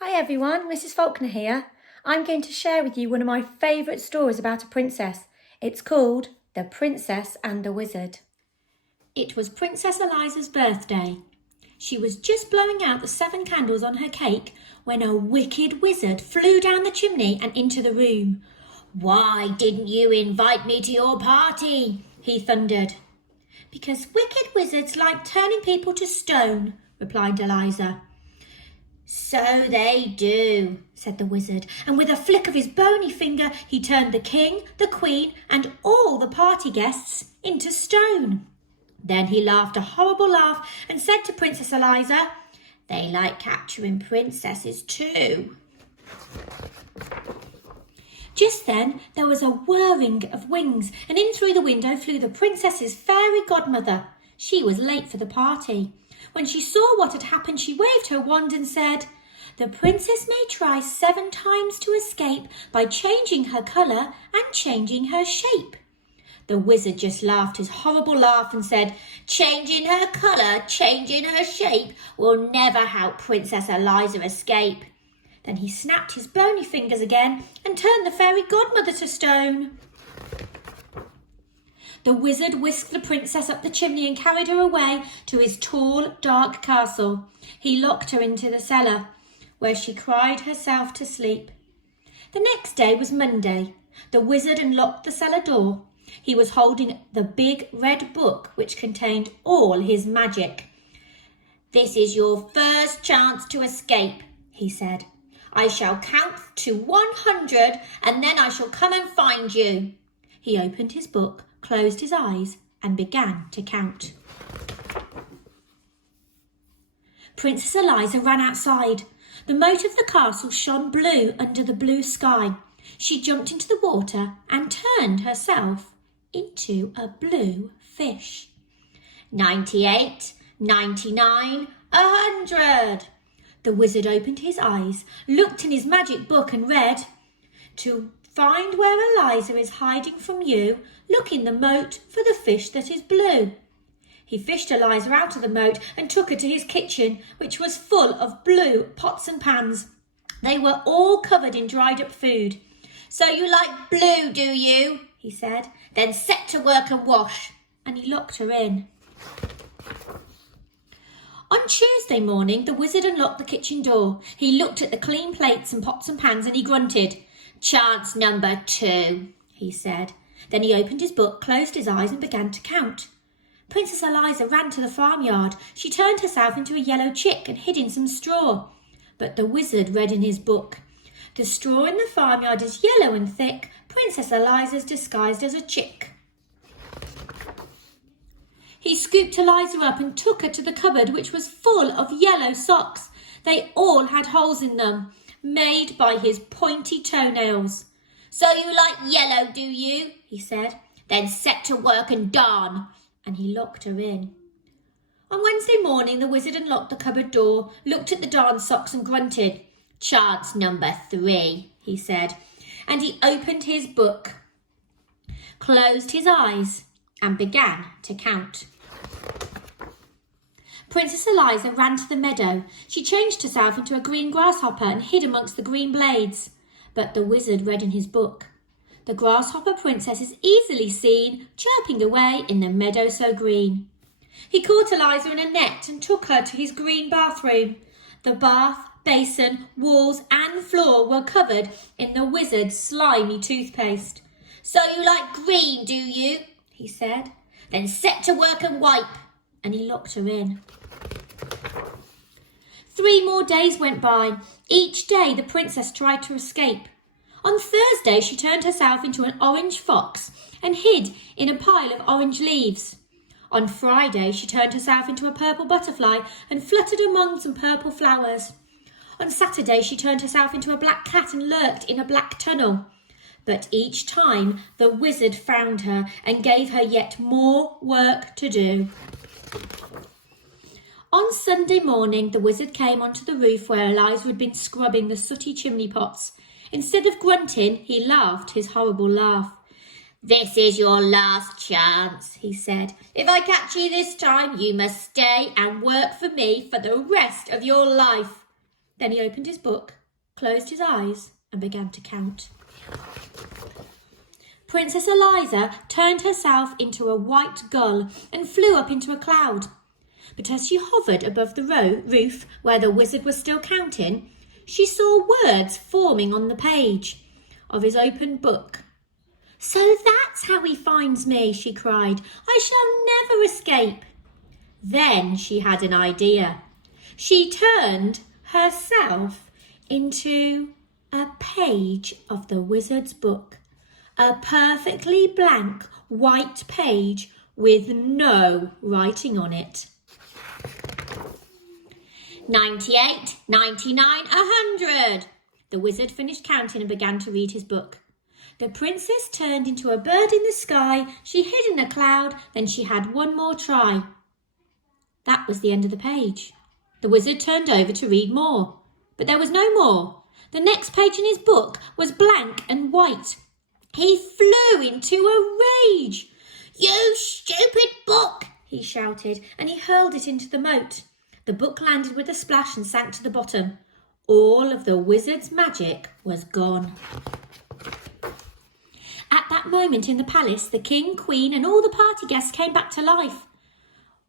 Hi everyone, Mrs. Falconer here. I'm going to share with you one of my favourite stories about a princess. It's called The Princess and the Wizard. It was Princess Eliza's birthday. She was just blowing out the 7 candles on her cake when a wicked wizard flew down the chimney and into the room. "Why didn't you invite me to your party?" he thundered. "Because wicked wizards like turning people to stone," replied Eliza. "So they do," said the wizard, and with a flick of his bony finger he turned the king, the queen and all the party guests into stone. Then he laughed a horrible laugh and said to Princess Eliza, "They like capturing princesses too." Just then there was a whirring of wings, and in through the window flew the princess's fairy godmother. She was late for the party. When she saw what had happened, she waved her wand and said, "The princess may try 7 times to escape by changing her colour and changing her shape." The wizard just laughed his horrible laugh and said, "Changing her colour, changing her shape will never help Princess Eliza escape." Then he snapped his bony fingers again and turned the fairy godmother to stone. The wizard whisked the princess up the chimney and carried her away to his tall, dark castle. He locked her into the cellar, where she cried herself to sleep. The next day was Monday. The wizard unlocked the cellar door. He was holding the big red book which contained all his magic. "This is your first chance to escape," he said. "I shall count to 100 and then I shall come and find you." He opened his book, closed his eyes and began to count. Princess Eliza ran outside. The moat of the castle shone blue under the blue sky. She jumped into the water and turned herself into a blue fish. 98, 99, 100. The wizard opened his eyes, looked in his magic book and read, "To find where Eliza is hiding from you, look in the moat for the fish that is blue." He fished Eliza out of the moat and took her to his kitchen, which was full of blue pots and pans. They were all covered in dried up food. "So you like blue, do you?" he said. "Then set to work and wash." And he locked her in. On Tuesday morning, the wizard unlocked the kitchen door. He looked at the clean plates and pots and pans and he grunted. "Chance number 2, he said. Then he opened his book, closed his eyes and began to count. Princess Eliza ran to the farmyard. She turned herself into a yellow chick and hid in some straw. But the wizard read in his book, "The straw in the farmyard is yellow and thick. Princess Eliza's disguised as a chick." He scooped Eliza up and took her to the cupboard, which was full of yellow socks. They all had holes in them, made by his pointy toenails. "So you like yellow, do you?" he said. "Then set to work and darn." And he locked her in. On Wednesday morning, the wizard unlocked the cupboard door, looked at the darn socks and grunted. "Chance number 3, he said. And he opened his book, closed his eyes and began to count. Princess Eliza ran to the meadow. She changed herself into a green grasshopper and hid amongst the green blades. But the wizard read in his book, "The grasshopper princess is easily seen, chirping away in the meadow so green." He caught Eliza in a net and took her to his green bathroom. The bath, basin, walls and floor were covered in the wizard's slimy toothpaste. "So you like green, do you?" he said. "Then set to work and wipe." And he locked her in. 3 more days went by. Each day the princess tried to escape. On Thursday she turned herself into an orange fox and hid in a pile of orange leaves. On Friday she turned herself into a purple butterfly and fluttered among some purple flowers. On Saturday she turned herself into a black cat and lurked in a black tunnel. But each time the wizard found her and gave her yet more work to do. On Sunday morning, the wizard came onto the roof where Eliza had been scrubbing the sooty chimney pots. Instead of grunting, he laughed his horrible laugh. "This is your last chance," he said. "If I catch you this time, you must stay and work for me for the rest of your life." Then he opened his book, closed his eyes and began to count. Princess Eliza turned herself into a white gull and flew up into a cloud. But as she hovered above the roof where the wizard was still counting, she saw words forming on the page of his open book. "So that's how he finds me," she cried. "I shall never escape." Then she had an idea. She turned herself into a page of the wizard's book, a perfectly blank white page with no writing on it. 98, 99, 100. The wizard finished counting and began to read his book. The princess turned into a bird in the sky. She hid in a cloud. Then she had one more try. That was the end of the page. The wizard turned over to read more, but there was no more. The next page in his book was blank and white. He flew into a rage. "You stupid book!" he shouted, and he hurled it into the moat. The book landed with a splash and sank to the bottom. All of the wizard's magic was gone. At that moment in the palace, the king, queen, and all the party guests came back to life.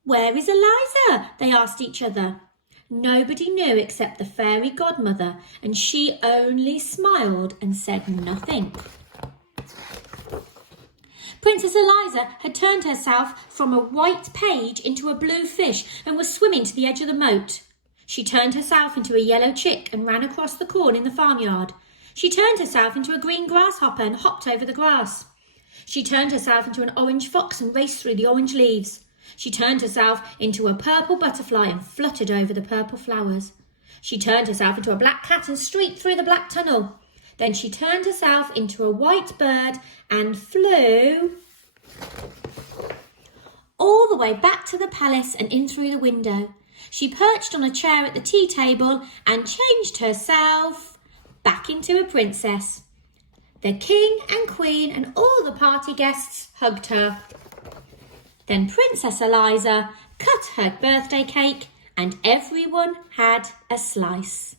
"Where is Eliza?" they asked each other. Nobody knew except the fairy godmother, and she only smiled and said nothing. Princess Eliza had turned herself from a white page into a blue fish and was swimming to the edge of the moat. She turned herself into a yellow chick and ran across the corn in the farmyard. She turned herself into a green grasshopper and hopped over the grass. She turned herself into an orange fox and raced through the orange leaves. She turned herself into a purple butterfly and fluttered over the purple flowers. She turned herself into a black cat and streaked through the black tunnel. Then she turned herself into a white bird and flew all the way back to the palace and in through the window. She perched on a chair at the tea table and changed herself back into a princess. The king and queen and all the party guests hugged her. Then Princess Eliza cut her birthday cake and everyone had a slice.